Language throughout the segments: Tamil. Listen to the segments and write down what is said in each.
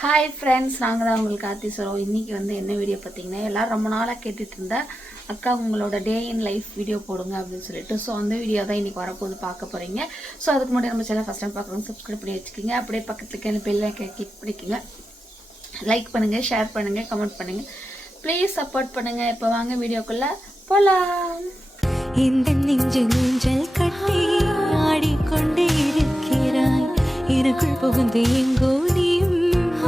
ஹாய் ஃப்ரெண்ட்ஸ், நாங்கள் தான் உங்களுக்கு ஆர்த்தி சொல்கிறோம். இன்றைக்கி வந்து என்ன வீடியோ பார்த்தீங்கன்னா, எல்லோரும் ரொம்ப நாளாக கேட்டுட்டு இருந்த அக்கா உங்களோட டே இன் லைஃப் வீடியோ போடுங்க அப்படின்னு சொல்லிட்டு, ஸோ அந்த வீடியோ தான் இன்றைக்கி வரப்போது பார்க்க போகிறீங்க. ஸோ அதுக்கு முன்னாடி நம்ம சேனல் ஃபஸ்ட் டைம் பார்க்குறோம், சப்ஸ்கிரைப் பண்ணி வச்சுக்கோங்க. அப்படியே பக்கத்துக்கு பெல் கிளிக் பண்ணிக்கோங்க. லைக் பண்ணுங்கள், ஷேர் பண்ணுங்கள், கமெண்ட் பண்ணுங்கள், ப்ளீஸ் சப்போர்ட் பண்ணுங்கள். இப்போ வாங்க வீடியோக்குள்ளே போகலாம். இந்த நெஞ்சு நெஞ்சல் கட்டி ஆடிக்கொண்டே இருக்கிறாய், எனக்குள் புகுந்து எங்கோ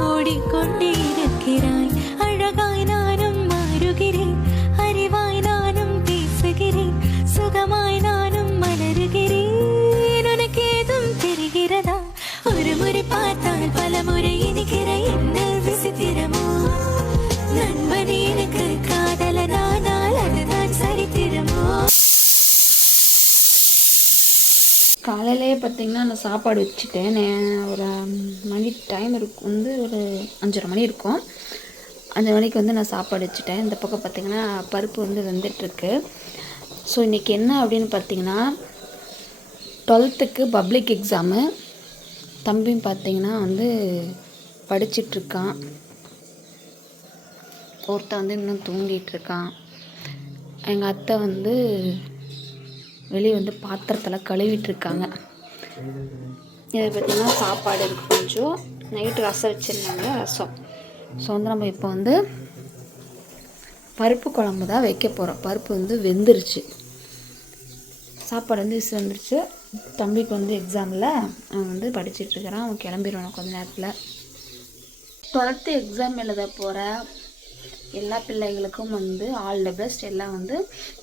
ஓடிக்கொண்டே இருக்கிறாய். அழகாய் நானும் மாறுகிறேன், அறிவாய் நானும் பேசுகிறேன், சுகமாய் நானும் மலருகிறேன். உனக்கு ஏதும் தெரிகிறதா? ஒரு முறை பார்த்தால் பல முறை இனிக்கிற என்ன விசித்திரமோ? நண்பனே எனக்கு காதலனானால் அதுதான் சரித்திரமோ? காலையிலே பார்த்திங்கன்னா நான் சாப்பாடு வச்சுட்டேன். ஒரு மணி டைம் இருக்கும் வந்து ஒரு 5:30 மணி இருக்கும். 5 மணிக்கு வந்து நான் சாப்பாடு வச்சுட்டேன். இந்த பக்கம் பார்த்திங்கன்னா பருப்பு வந்து வெந்துட்டுருக்கு. ஸோ இன்றைக்கி என்ன அப்படின்னு பார்த்திங்கன்னா 12th பப்ளிக் எக்ஸாமு. தம்பியும் பார்த்திங்கன்னா வந்து படிச்சிட்ருக்கான். ஒருத்தன் வந்து இன்னும் தூங்கிட்டுருக்கான். எங்கள் அத்தை வந்து வெளியே வந்து பாத்திரத்தில் கழுவிட்டுருக்காங்க. இதை பார்த்திங்கன்னா சாப்பாடு இருக்குது, கொஞ்சம் நைட்டு ரசம் வச்சுருந்தாங்க, ரசம். ஸோ வந்து நம்ம இப்போ வந்து பருப்பு குழம்பு தான் வைக்க போகிறோம். பருப்பு வந்து வெந்துருச்சு, சாப்பாடு வந்து வந்துருச்சு. தம்பிக்கு வந்து எக்ஸாமில் அவன் வந்து படிச்சிட்ருக்கிறான். அவன் கிளம்பிடுவான் கொஞ்ச நேரத்தில். 12th எக்ஸாம் எழுத போகிற எல்லா பிள்ளைகளுக்கும் வந்து ஆல் த பெஸ்ட். எல்லாம் வந்து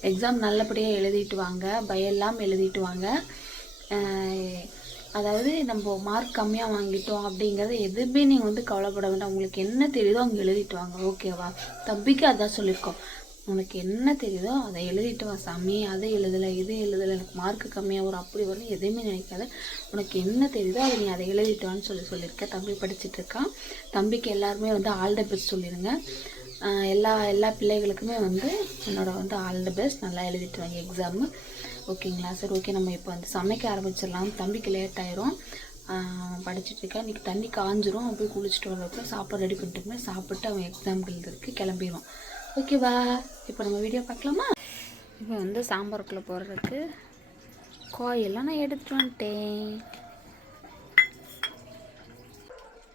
எக்ஸாம் நல்லபடியாக எழுதிட்டு வாங்க, பயெல்லாம் எழுதிட்டு வாங்க. அதாவது நம்ம மார்க் கம்மியாக வாங்கிட்டோம் அப்படிங்கிறது எதுவுமே நீங்கள் வந்து கவலைப்பட வேண்டாம். உங்களுக்கு என்ன தெரியுதோ அவங்க எழுதிட்டு வாங்க, ஓகேவா? தம்பிக்கு அதான் சொல்லியிருக்கோம், உனக்கு என்ன தெரியுதோ அதை எழுதிட்டு வா சாமி. அதை எழுதலை, இது எழுதலை, எனக்கு மார்க்கு கம்மியாக வரும் அப்படி வரும் எதுவுமே நினைக்காத. உனக்கு என்ன தெரியுதோ அதை நீ அதை எழுதிட்டு வான்னு சொல்லியிருக்கேன். தம்பி படிச்சுட்ருக்கான். தம்பிக்கு எல்லாருமே வந்து ஆல் த பெஸ்ட் சொல்லிடுங்க. எல்லா பிள்ளைகளுக்குமே வந்து என்னோட வந்து ஆல் த பெஸ்ட். நல்லா எழுதிட்டு வாங்க எக்ஸாமு, ஓகேங்களா? சரி, ஓகே, நம்ம இப்போ வந்து சமைக்க ஆரம்பிச்சிடலாம். தம்பிக்கு லேட் ஆயிரும், படிச்சுட்ருக்கேன். இன்றைக்கி தண்ணி காஞ்சிரும். அவன் போய் குளிச்சுட்டு வரதுக்கு சாப்பாடு ரெடி பண்ணிட்டுமே சாப்பிட்டு அவன் எக்ஸாம் எழுதுறதுக்கு கிளம்பிடுவான், ஓகேவா? இப்போ நம்ம வீடியோ பார்க்கலாமா? இப்போ வந்து சாம்பாருக்குள்ளே போடுறதுக்கு காயெல்லாம் நான் எடுத்துகிட்டு வந்துட்டேன்.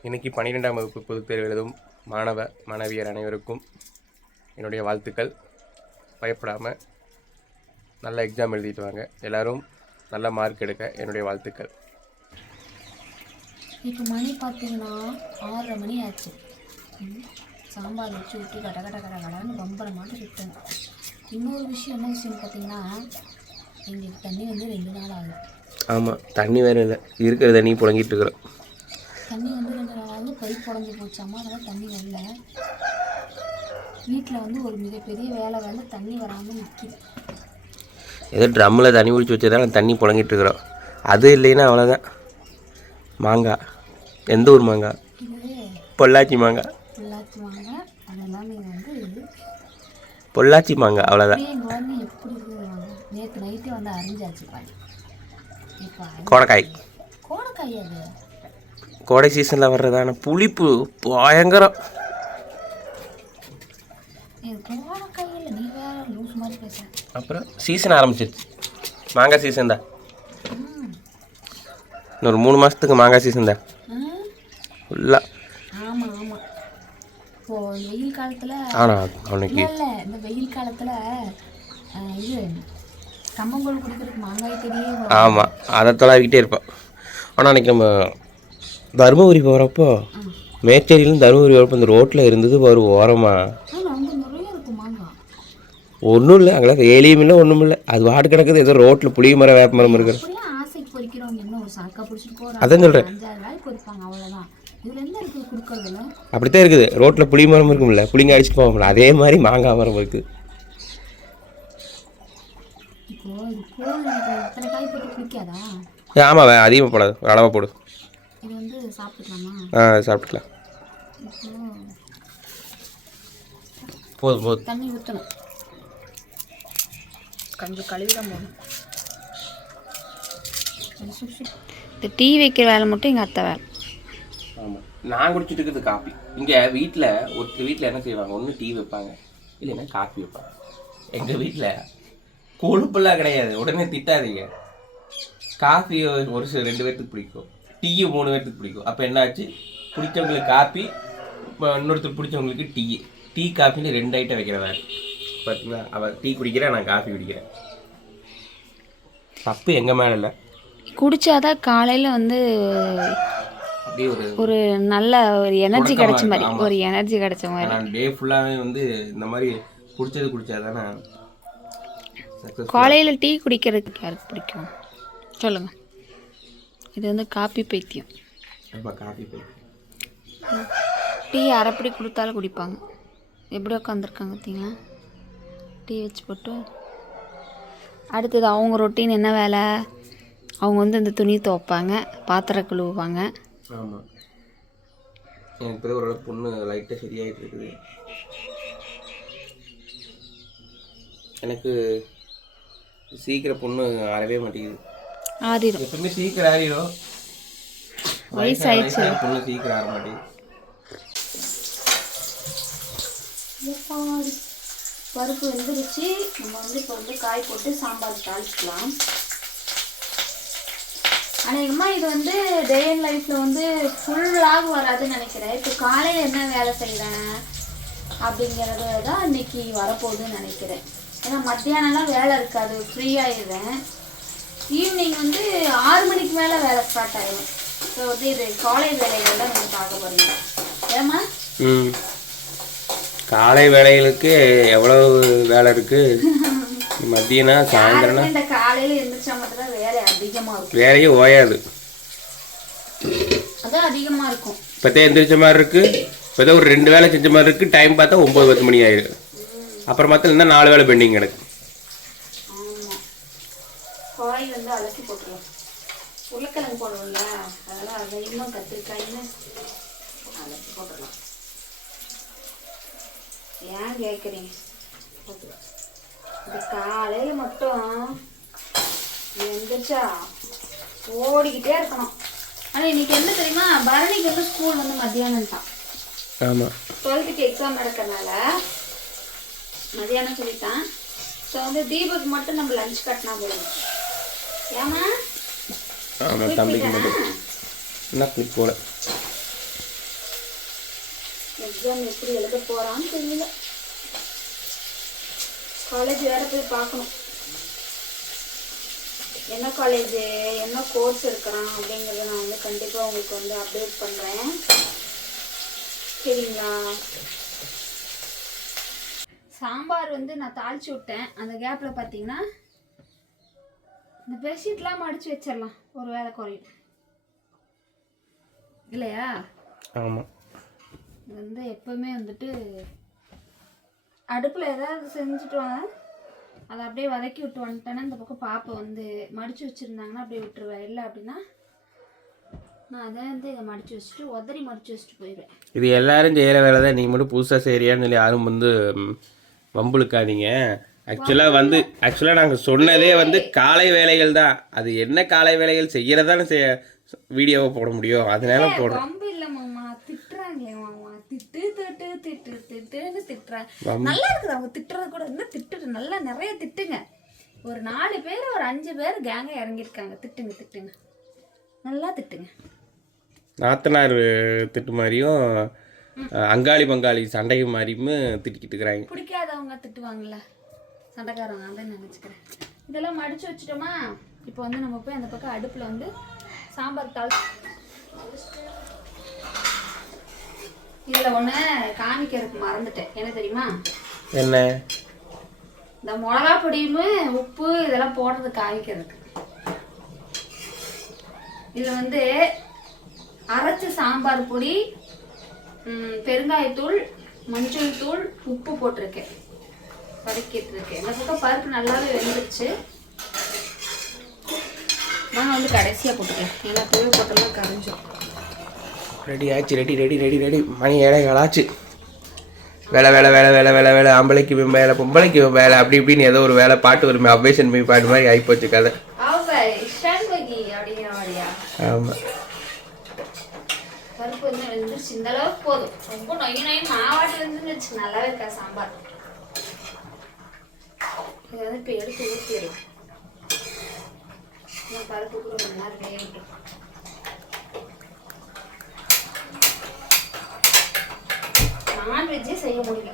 இன்றைக்கி 12ஆம் வகுப்பு பொதுத் தேர்வு எழுதும் மாணவ மாணவியர் அனைவருக்கும் என்னுடைய வாழ்த்துக்கள். பயப்படாமல் நல்ல எக்ஸாம் எழுதிட்டு வாங்க. எல்லோரும் நல்ல மார்க் எடுக்க என்னுடைய வாழ்த்துக்கள். இப்போ மணி பார்த்தீங்கன்னா 6:30 மணி ஆச்சு. சாம்பார் வச்சு விட்டு கடன்னு பம்பர மாதிரி விட்டேன். இன்னொரு விஷயம் என்ன விஷயம் பார்த்தீங்கன்னா, எங்களுக்கு தண்ணி வந்து 2 நாள் ஆகுது. ஆமாம், தண்ணி வேறு இல்லை, இருக்கிற தண்ணி புழங்கிட்டு இருக்கிறோம். தண்ணி வந்து 2 நாள் ஆகுது. பைப் உடஞ்சி போச்சாமா, அதனால் தண்ணி வரல. வீட்டில் வந்து ஒரு மிகப்பெரிய வேலை வந்து தண்ணி வராமல் நிற்கிது. ஏதோ ட்ரம்மில் தண்ணி பிடிச்சி வச்சதால் தண்ணி புழங்கிட்டு இருக்கிறோம். அது இல்லைன்னா அவ்வளோதான். மாங்காய் எந்த ஊர் மாங்காய்? பொள்ளாச்சி மாங்காய். பொள்ளாச்சி மாங்காய் அதெல்லாம் நீங்கள் வந்து பொள்ளாச்சி மாங்காய் அவ்வளோதான். எங்கள் வந்து எப்படி இருக்குது? நேற்று நைட்டே வந்து அரிஞ்சாச்சு பாரு. இப்போ கோடைக்காய். கோடைக்காய் அது கோடை சீசனில் வர்றதான புளிப்பு பயங்கரம். அப்புறம் சீசன் ஆரம்பிச்சிருச்சு, மாங்காய் சீசன் தான். இன்னொரு 3 மாதத்துக்கு மாங்காய் சீசன் தான் ஃபுல்லாக. ஆமாம் ஆமாம். இப்போது வெயில் காலத்தில் ஆனால் அவனுக்கு இந்த வெயில் காலத்தில் இது கம்மங்கூழ் குடிக்கிறதுக்கு மாங்காய் தெரியே. ஆமாம், அதை தொலைவிக்கிட்டே இருப்பான். ஆனால் அன்றைக்கி நம்ம தருமபுரி போகிறப்போ மேச்சேரியிலும் தருமபுரி வரப்போ இந்த ரோட்டில் இருந்தது ஒரு ஓரமாக ஒன்றும் இல்லை. அங்கே ஏலியும் இல்லை, ஒன்றும் இல்லை. அது வாடு கிடக்குது. ஏதோ ரோட்டில் புளிய மரம் வேப்ப மரம் இருக்குது. அதான் சொல்கிறேன், அப்படித்தான் இருக்குது. ரோட்டில் புளிய மரம் இருக்கும்ல, புளிங்க அடிச்சுட்டு போக முடியல. அதே மாதிரி மாங்காய் மரம் இருக்குது. ஆமாம், அதிகமாக போடாது, அளவாக போடு. சாப்பிட்டுக்கலாம். போதும் தண்ணி ஊற்றணும், கொஞ்சம் கழுவி தான் போகணும். இந்த டீ வைக்கிற வேலை மட்டும் எங்கள் அத்தை வேலை. ஆமாம், நான் குடிச்சிட்டு இருக்கிறது காஃபி. இங்கே வீட்டில் ஒருத்தர் வீட்டில் என்ன செய்வாங்க, ஒன்று டீ வைப்பாங்க, இல்லைன்னா காஃபி வைப்பாங்க. எங்கள் வீட்டில் கொழுப்பெல்லாம் கிடையாது. உடனே திட்டாதீங்க. காஃபி ஒரு சில 2 பேர்த்துக்கு பிடிக்கும், டீயு 3 பேர்த்துக்கு பிடிக்கும். அப்போ என்னாச்சு, பிடிச்சவங்களுக்கு காஃபி, இன்னொருத்தர் பிடிச்சவங்களுக்கு டீ காஃபின்னு 2 ஐட்டம் வைக்கிறதா. பார்த்தீங்களா, அவள் டீ குடிக்கிறேன், நான் காஃபி குடிக்கிறேன். தப்பு எங்கள் மேலே இல்லை. குடிச்சாதான் காலையில் வந்து அப்படியே ஒரு நல்ல ஒரு எனர்ஜி கிடைச்ச மாதிரி, ஒரு எனர்ஜி கிடைச்ச மாதிரி. நான் டே ஃபுல்லாகவே வந்து இந்த மாதிரி குடிச்சாதானே. காலையில் டீ குடிக்கிறதுக்கு யாருக்கு பிடிக்கும் சொல்லுங்கள்? இது வந்து காபி பைத்தியம். காஃபி பைத்தியம். டீ அரைப்படி கொடுத்தாலும் குடிப்பாங்க. எப்படி உட்காந்துருக்காங்க பார்த்தீங்களா, டீ வச்சு போட்டு. அடுத்தது அவங்க ரொட்டீன் என்ன வேலை, அவங்க வந்து இந்த துணி துவைப்பாங்க, பாத்திரம் கழுவுவாங்க. ஆமாம், எனக்கு இப்போ ஒரு பொண்ணு லைட்டாக சரியாயிட்டு இருக்குது. எனக்கு சீக்கிரம் பொண்ணு ஆறவே மாட்டேங்குது. ஆறிடும், எப்பவுமே சீக்கிரம் ஆறிடும். வயசாயிடுச்சு, பொண்ணு சீக்கிரம் ஆற மாட்டேங்குது. பருப்பு வெந்துருச்சு. நம்ம வந்து இப்போ வந்து காய் போட்டு சாம்பார் தாளிக்கலாம். அநேகமாக இது வந்து டே இன் லைஃப்பில் வந்து ஃபுல்லாக வராதுன்னு நினைக்கிறேன். இப்போ காலையில் என்ன வேலை செய்கிறேன் அப்படிங்கிறது தான் இன்றைக்கி வரப்போகுதுன்னு நினைக்கிறேன். ஏன்னா மத்தியானம்லாம் வேலை இருக்காது, ஃப்ரீயாகிடுவேன். ஈவினிங் வந்து 6 மணிக்கு மேலே வேலை ஸ்டார்ட் ஆகிடும். ஸோ வந்து இது காலை வேலைகள் தான் நீங்கள் பார்க்க போகிறீங்க. ஏமா காலை வேலைகளுக்கு எவ்வளவு வேலை இருக்குது. மதியம் சாயந்தரம் இந்த காலையில் எழுந்திரிச்சா மட்டும் தான் வேலை அதிகமாக இருக்கும். வேலையே ஓயாது, அதான் அதிகமாக இருக்கும். இப்போதான் எந்திரிச்ச மாதிரி இருக்குது. இப்போதான் ஒரு 2 வேலை செஞ்ச மாதிரி இருக்குது. டைம் பார்த்தா 9-10 மணி ஆயிடுது. அப்புறம் பார்த்தா இருந்தால் 4 வேலை பெண்டிங் கிடக்கு. ஆமாம், காய் வந்து அலசி போட்டுருவோம். உருளைக்கிழங்கு போடுவோம்ல, அதெல்லாம் அதிகமாக கத்திரிக்காய்ன்னு அலசி போட்டுடலாம். ஏன் கேட்குறீங்க, இந்த காலையில் மட்டும் எந்திரிச்சா ஓடிக்கிட்டே இருக்கணும். ஆனால் இன்னைக்கு என்ன தெரியுமா, பரணிக்கு வந்து ஸ்கூல் வந்து மத்தியானம் தான். ஆமாம், 12th எக்ஸாம் நடக்கிறதுனால மதியானம் சொல்லிட்டான். ஸோ வந்து தீபக்கு மட்டும் நம்ம லஞ்ச் கட்டினா போதும். ஏமா? ஆமாம், தம்பிக்கு மட்டும் என்ன கிளிக் போல. எக்ஸாம் எப்படி எழுத போகிறான்னு தெரியல. காலேஜ் வேறு போய் பார்க்கணும், என்ன காலேஜ் என்ன கோர்ஸ் இருக்கிறான் அப்படிங்கிறத நான் வந்து கண்டிப்பாக உங்களுக்கு வந்து அப்டேட் பண்ணுறேன். சரிங்களா? சாம்பார் வந்து நான் தாளிச்சு விட்டேன். அந்த கேப்பில் பார்த்தீங்கன்னா இந்த பெட்ஷீட்லாம் மடித்து வச்சிடலாம், ஒரு வேலை குறையும் இல்லையா? ஆமாம், இது வந்து எப்போவுமே வந்துட்டு அடுப்பில் ஏதாவது செஞ்சுட்டு வாங்க, அதை அப்படியே வதக்கி விட்டு வந்துட்டேன்னா இந்த பக்கம் பாப்பை வந்து மடித்து வச்சுருந்தாங்கன்னா அப்படியே விட்டுருவேன். இல்லை அப்படின்னா நான் அதை வந்து இதை மடித்து வச்சுட்டு உதறி மடித்து வச்சுட்டு போயிடுவேன். இது எல்லாரும் செய்கிற வேலை தான். நீங்கள் மட்டும் புதுசாக செய்கிறியான்னு சொல்லி யாரும் வந்து வம்புழுக்காதீங்க. ஆக்சுவலாக நாங்கள் சொன்னதே வந்து காலை வேலைகள் தான். அது என்ன காலை வேலைகள் செய்கிறதான வீடியோவை போட முடியும், அதனால போடுறோம். வம்பு இல்லை மாமா, திட்டுறாங்களே மாமா, திட்டுன்னு திட்டுறாங்க. நல்லா இருக்குது அவங்க திட்டுறது கூட. இன்னும் திட்டுட்டு நல்லா நிறைய திட்டுங்க. ஒரு 4 பேர் ஒரு 5 பேர் கேங்க இறங்கியிருக்காங்க. திட்டுங்க நல்லா திட்டுங்க. நாத்தனார் திட்டு மாதிரியும் அங்காளி பங்காளி சண்டைக்கு மாதிரியும் திட்டிக்கிட்டு இருக்கிறாங்க. பிடிக்காதவங்க திட்டுவாங்கல்ல, சண்டைக்காரங்க, அதான் நினச்சிக்கிறேன். இதெல்லாம் மடித்து வச்சுட்டோமா, இப்போ வந்து நம்ம போய் அந்த பக்கம் அடுப்பில் வந்து சாம்பார் தாள். இதில் ஒன்று காமிக்கிறதுக்கு மறந்துட்டேன், என்ன தெரியுமா? என்ன? இந்த மிளகா பொடியும் உப்பு இதெல்லாம் போடுறது காமிக்கிறதுக்கு. இதில் வந்து அரைச்ச சாம்பார் பொடி, பெருங்காயத்தூள், மஞ்சள் தூள், உப்பு போட்டிருக்கேன், வதக்கிட்டு இருக்கேன். இந்த பக்கம் பருப்பு நல்லாவே வெந்துருச்சு. நான் வந்து கடைசியாக போட்டுக்கலாம், ஏன்னா பூவை போட்டெல்லாம் கரைஞ்சிடும். ரெடி ஆச்சு, ரெடி. மணி 7:15 ஆச்சு. வேலை ஆம்பளைக்கு வேலை, பொம்பளைக்கு வேலை, அப்படி இப்படின்னு ஏதோ ஒரு வேலை பாட்டு வருமே, அவ்வேஷன் மீ பாட்டு மாதிரி ஆகிப்போச்சு கதை. அப்படிங்கிற மாதிரியா? ஆமாம், பருப்பு வந்துருச்சு. இந்த அளவுக்கு போதும். ரொம்ப நொய் நொய் மாவாட்டி இருந்துச்சு, நல்லாவே இருக்கா சாம்பார். இதை வந்து இப்போ எடுத்து ஊற்றிடலாம். பருப்பு கூட ரொம்ப நேரம் வேகட்டும். நான்வெஜ்ஜே செய்ய முடியல.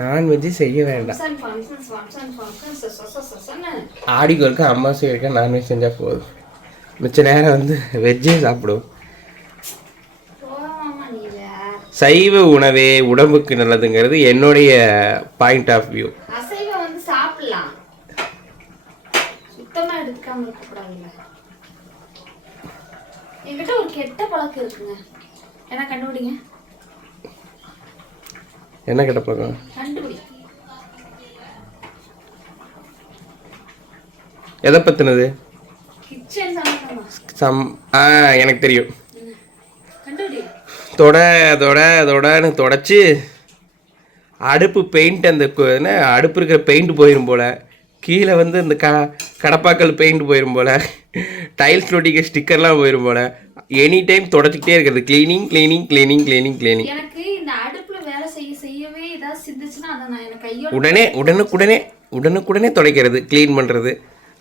நான்வெஜ்ஜே செய்ய வேண்டாம். ஆடிக்கு ஒருக்கா அம்மாசி ஒருக்கா நான்வெஜ் செஞ்சால் போதும். மிச்ச நேரம் வந்து வெஜ்ஜே சாப்பிடுவோம். சைவ உணவே உடம்புக்கு நல்லதுங்கிறது என்னுடைய பாயிண்ட் ஆஃப் வியூ. அசைவம் வந்து சாப்பிடலாம், சுத்தமா எடுக்காம இருக்கக்கூடாதுல்ல. என்கிட்ட ஒரு கெட்ட பழக்கம் இருக்குங்க. என்ன கண்டுபிடிங்க. என்ன கெட்ட பழக்கம்? கண்டுபிடி. எதை பத்தினது? கிச்சன் சம்பந்தமா. எனக்கு தெரியும். கண்டுபிடி. தொடன்னு தொடச்சி அடுப்பு பெயிண்ட், அந்த அடுப்பு இருக்கிற பெயிண்ட் போயிடும் போல், கீழே வந்து இந்த கடப்பாக்கல் பெயிண்ட் போயிடும் போல், டைல்ஸ் ஒட்டிக்க ஸ்டிக்கர்லாம் போயிடும் போல், எனி டைம் தொடச்சிக்கிட்டே இருக்கிறது. Cleaning cleaning cleaning cleaning cleaning. எனக்கு இந்த அடுப்புல வேலை செய்யவே ஏதாவது சிந்துச்சுன்னா அதை நான் எனக்கு உடனுக்குடனே துடைக்கிறது, க்ளீன் பண்ணுறது,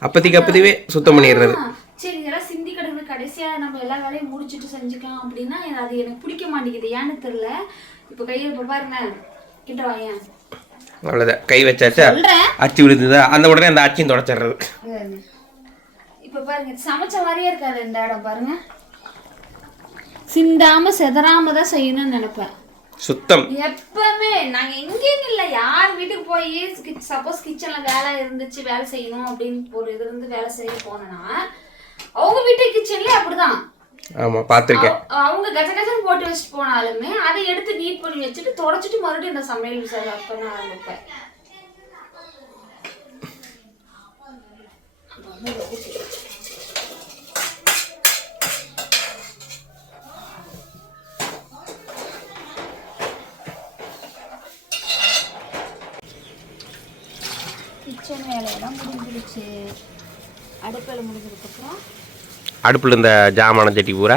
அப்போதைக்கு சுத்தம் பண்ணிடுறது. சரி, இதெல்லாம் சிந்தி கிடக்கு, கடைசியா நம்ம எல்லா வேலையும் முடிச்சுட்டு செஞ்சுக்கலாம் அப்படின்னா அது எனக்கு பிடிக்க மாட்டேங்குது. ஏன்னு தெரியல. இப்போ கையில் இப்போ பாருங்க, கிட்ட வாயேன். அவ்வளோதான், கை வச்சாச்சா அச்சு விழுந்துதா, அந்த உடனே அந்த அச்சியும் தொடச்சிடுறது. இப்போ பாருங்க, சமைச்ச மாதிரியே இருக்காது இந்த இடம். பாருங்க, சிந்தாம செதறாம தான் செய்யணும்னு நினைப்பேன். சுத்தம் எப்பவுமே. நாங்க எங்கேயும் இல்லை, யார் வீட்டுக்கு போய் சப்போஸ் கிச்சன்ல வேலை இருந்துச்சு, வேலை செய்யணும் அப்படின்னு ஒரு இது இருந்து வேலை செய்ய போனோம்னா அவங்க வீட்டு கிச்சன்ல அப்படிதான். ஆமா, பாத்திருக்கேன். அவங்க கஜகஜன்னு போட்டு வச்சுட்டு போனாலுமே அதை எடுத்து நீட் பண்ணி வச்சுட்டு தொடச்சிட்டு மறுபடியும் இந்த சமையல் பண்ண ஆரம்பிப்பேன். கிச்சன் வேலையெல்லாம் முடிஞ்சிருச்சு. அடுப்பில் முடிஞ்சதுக்கப்புறம் அடுப்பில் இந்த ஜாமான சட்டி பூரா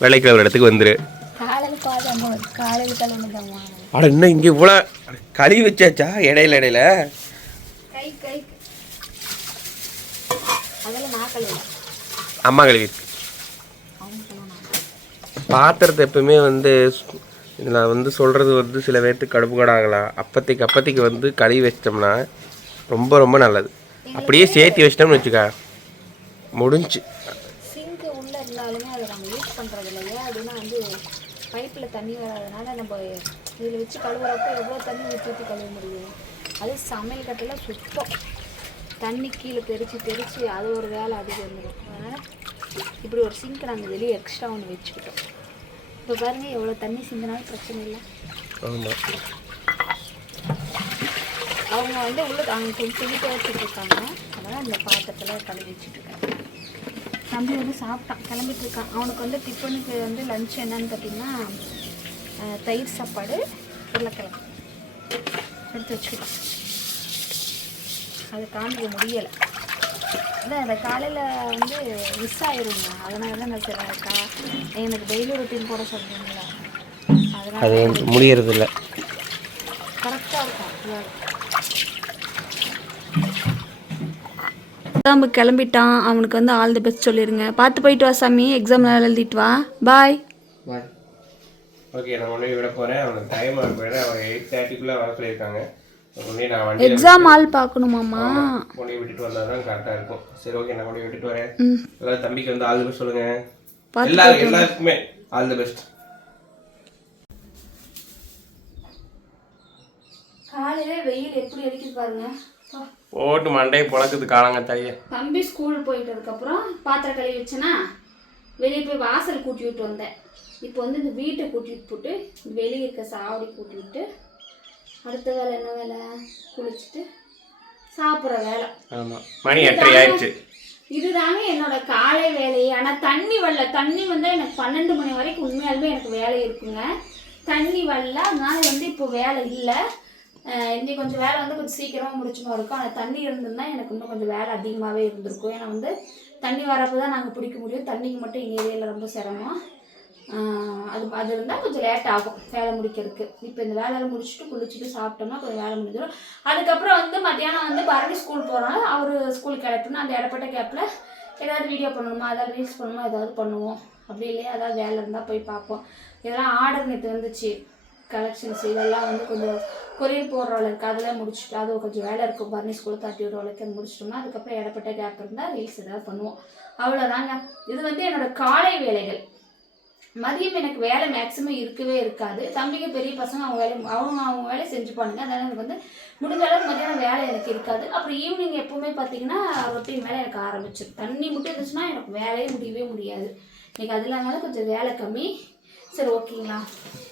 விலைக்கு ஒரு இடத்துக்கு வந்துரு. காலையில் கழுவுனதம்மா. அட இன்னும் இங்கே இவ்வளோ கழுவி வச்சாச்சா? இடையில கை அதெல்லாம் நான் கழுவுவேன், அம்மா கழுவி இருக்கு. பாத்திரத்தை எப்பவுமே வந்து நான் வந்து சொல்கிறது வந்து சில பேர்த்துக்கு கடுப்பு கூட ஆகலாம். அப்போதைக்கு வந்து கழுவி வச்சிட்டோம்னா ரொம்ப ரொம்ப நல்லது. அப்படியே சேர்த்து வச்சிட்டோம்னு வச்சுக்கா, முடிஞ்சு. சிங்க் உள்ள இருந்தாலுமே அதை நம்ம யூஸ் பண்ணுறது இல்லையா அப்படின்னா வந்து பைப்பில் தண்ணி வராதனால நம்ம இதில் வச்சு கழுவுறப்போ எவ்வளோ தண்ணி ஊற்றி கழுவ முடியும். அது சமையல் கட்டில் சுத்தம் தண்ணி கீழே தெரிச்சு அது ஒரு வேலை அதிகம் வந்துடும். அதனால் இப்படி ஒரு சிங்க் நாங்கள் வெளியே எக்ஸ்ட்ரா ஒன்று வச்சுக்கிட்டோம். இப்போ பாருங்கள், எவ்வளோ தண்ணி சிந்தினாலும் பிரச்சனை இல்லை. ஆமாம், அவங்க வந்து உள்ள அவங்க துணி துவைச்சிட்டு இருக்காங்க. அதனால் அந்த பாத்திரத்தில் கழுவி வச்சுட்ருக்காங்க. தம்பி வந்து சாப்பிட்டான், கிளம்பிட்டு இருக்கான். அவனுக்கு வந்து டிஃபனுக்கு வந்து லஞ்ச் என்னன்னு பார்த்தீங்கன்னா தயிர் சாப்பாடு, உருளைக்கிழங்கு எடுத்து வச்சுக்கிட்டான். அதை காண்பிக்க முடியலை. இல்லை, அதை காலையில் வந்து மிஸ் ஆயிடுங்க. அதனால தான் நான் எனக்கு டெய்லி ரொட்டீன் போட சொல்கிறீங்களா, அதனால் அது முடியறது இல்லை. கரெக்டாக இருக்கும். நம்ம கிளம்பிட்டான். அவனுக்கு வந்து ஆல் தி பெஸ்ட் சொல்லிடுங்க. பார்த்து போயிட்டு வா சாமி, எக்ஸாம் எழுதிட்டு வா. பாய். ஓகே, நான் உடனே விட போகிறேன். அவனுக்கு டைம் ஆக போயிடுறேன். அவன் 8:30 வர சொல்லியிருக்காங்க. எக்ஸாம் ஆள் பார்க்கணுமாம்மா, கொண்டு விட்டுட்டு வந்தால் தான் கரெக்டாக இருக்கும். சரி, ஓகே, நான் கொண்டு விட்டுட்டு வரேன். எல்லாரும் தம்பிக்கு வந்து ஆல் தி பெஸ்ட் சொல்லுங்க. எல்லாருக்குமே ஆல் தி பெஸ்ட். காலையில வெயில் எப்படி அடிக்குது பாருங்க. போட்டு மண்டையை புழக்குது காலங்க தாயே. தம்பி ஸ்கூல் போயிட்டதுக்கப்புறம் பாத்திரம் கழுவி வச்சேன்னா வெளியே போய் வாசல் கூட்டி விட்டு வந்தேன். இப்போ வந்து இந்த வீட்டை கூட்டிகிட்டு போட்டு வெளியே இருக்க சாவடி கூட்டி விட்டு அடுத்த வேலை என்ன வேலை, குளிச்சுட்டு சாப்பிட்ற வேலை. ஆமாம், மணி 8:30 ஆயிடுச்சு. இதுதாங்க என்னோட காலை வேலையே. ஆனால் தண்ணி வரல. தண்ணி வந்தால் எனக்கு 12 மணி வரைக்கும் உண்மையாலுமே எனக்கு வேலை இருக்குங்க. தண்ணி வரல, அதனால வந்து இப்போ வேலை இல்லை. இன்னைக்கு கொஞ்சம் வேலை வந்து கொஞ்சம் சீக்கிரமாக முடிச்சுமா இருக்கும். ஆனால் தண்ணி இருந்திருந்தா எனக்கு இன்னும் கொஞ்சம் வேலை அதிகமாகவே இருந்திருக்கும். ஏன்னா வந்து தண்ணி வரப்போ தான் நாங்கள் பிடிக்க முடியும். தண்ணிக்கு மட்டும் எங்கள் ஏரியாவில் ரொம்ப சிரமம். அது இருந்தால் கொஞ்சம் லேட் ஆகும் வேலை முடிக்கிறதுக்கு. இப்போ இந்த வேலையெல்லாம் முடிச்சுட்டு குளிச்சுட்டு சாப்பிட்டோம்னா கொஞ்சம் வேலை முடிஞ்சிடும். அதுக்கப்புறம் வந்து மத்தியானம் வந்து பரணி ஸ்கூல் போகிறனால அவர் ஸ்கூலுக்கு கிளப்பினா அந்த இடப்பட்ட கேப்பில் ஏதாவது வீடியோ பண்ணணுமா, ஏதாவது ரீல்ஸ் பண்ணணுமா, ஏதாவது பண்ணுவோம். அப்படி இல்லையா ஏதாவது வேலை இருந்தால் போய் பார்ப்போம். இதெல்லாம் ஆர்டர் நேற்று வந்துச்சு, கலெக்ஷன்ஸ் இதெல்லாம் வந்து கொஞ்சம் கொரியர் போடுற அளவுக்கு அதெல்லாம் முடிச்சுட்டு அது கொஞ்சம் வேலை இருக்கும். பரணி ஸ்கூலில் 30 விடுற அளவுக்கு முடிச்சிட்டோம்னா அதுக்கப்புறம் இடப்பட்ட கேப் இருந்தால் ரீல்ஸ் ஏதாவது பண்ணுவோம். அவ்வளோதாங்க. இது வந்து என்னோடய காலை வேலைகள். மதியம் எனக்கு வேலை மேக்ஸிமம் இருக்கவே இருக்காது. தம்பிக்கு பெரிய பசங்க அவங்க வேலையை செஞ்சுப்பானுங்க. அதனால் எனக்கு வந்து முடிஞ்ச அளவுக்கு மதியானம் வேலை எனக்கு இருக்காது. அப்புறம் ஈவினிங் எப்போவுமே பார்த்தீங்கன்னா ரொட்டீன் வேலை எனக்கு ஆரம்பிச்சிடும். தண்ணி மட்டும் இருந்துச்சுன்னா எனக்கு வேலையே முடியவே முடியாது. இன்றைக்கி அது இல்லாமல் கொஞ்சம் வேலை கம்மி. சரி ஓகேங்களா,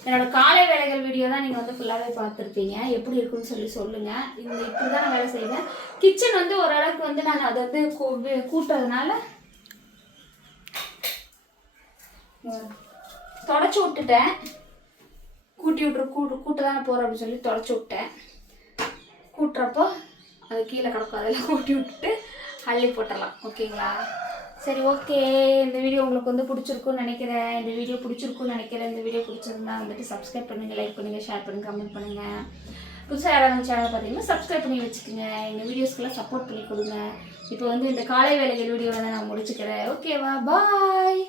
என்னோடய காலை வேலைகள் வீடியோ தான் நீங்கள் வந்து ஃபுல்லாகவே பார்த்துருப்பீங்க. எப்படி இருக்குன்னு சொல்லுங்கள். இப்படி தான் நான் வேலை செய்வேன். கிச்சன் வந்து ஓரளவுக்கு வந்து நான் அதை வந்து கூட்டுறதுனால தொடச்சி விட்டுட்டேன். கூட்ட தானே போகிறேன் அப்படின்னு சொல்லி தொடச்சி விட்டேன். கூட்டுறப்போ அது கீழே கிடக்கும், அதெல்லாம் கூட்டி விட்டுட்டு அள்ளி போட்டுடலாம். ஓகேங்களா, சரி ஓகே. இந்த வீடியோ உங்களுக்கு வந்து பிடிச்சிருக்குன்னு நினைக்கிறேன். இந்த வீடியோ பிடிச்சிருந்தா வந்துட்டு சப்ஸ்கிரைப் பண்ணுங்கள், லைக் பண்ணுங்கள், ஷேர் பண்ணுங்கள், கமெண்ட் பண்ணுங்கள். புதுசாக யாராவது சேனல் பார்த்தீங்கன்னா சப்ஸ்கிரைப் பண்ணி வச்சுக்கோங்க. இந்த வீடியோஸ்க்கெல்லாம் சப்போர்ட் பண்ணி கொடுங்க. இப்போ வந்து இந்த காலை வேலைகள் வீடியோவில் தான் நான் முடிச்சுக்கிறேன். ஓகேவா, பாய்.